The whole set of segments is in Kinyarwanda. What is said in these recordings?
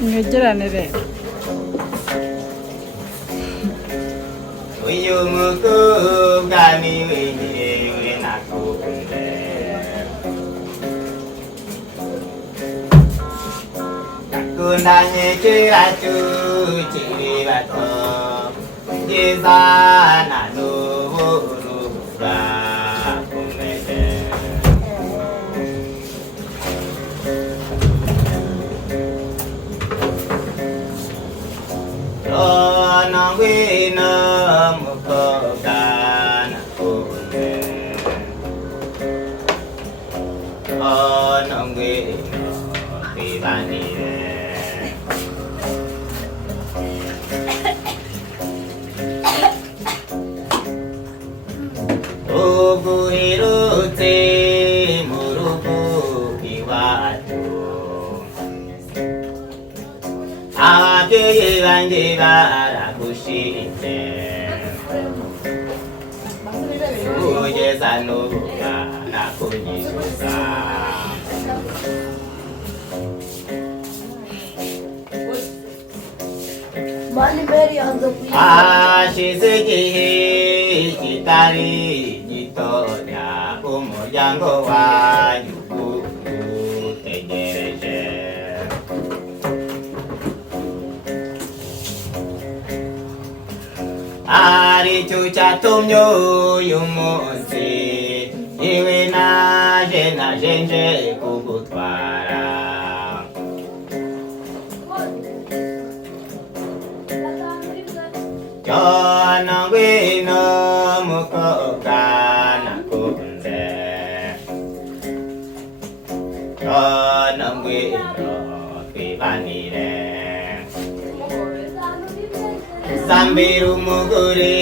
mwegerane rero uyu mukobwa niwe njyewe nakunze nakundanye kera tukiri bato kugeza na n'ubu turakomeje Rono ngwino mukobwa nakunze Rono ngwino twibanire uguherutse mu rugo iwacu ababyeyi banjye baragushitse kugeza n'ubu barakunyishyuza hashize igihe kitari gitoya umuryango wanyu utegereje aricyo cyatumye uyu munsi iwe naje nje kugutwara Jono ngwino mukobwa nakunze Jono ngwino twibanire Zambira umugore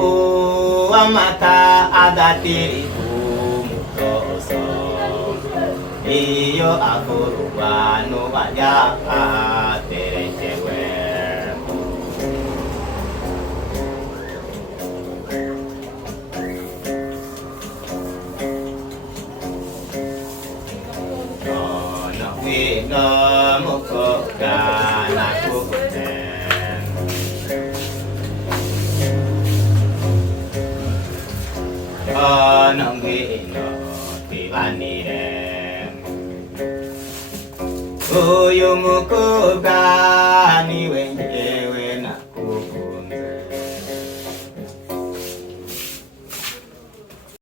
uw'amata adatiriza umutozo iyo akurwa n'ubajya aterekewe Jono ngwino mukobwa nakunze Jono ngwino twibanire uyu mukobwa niwe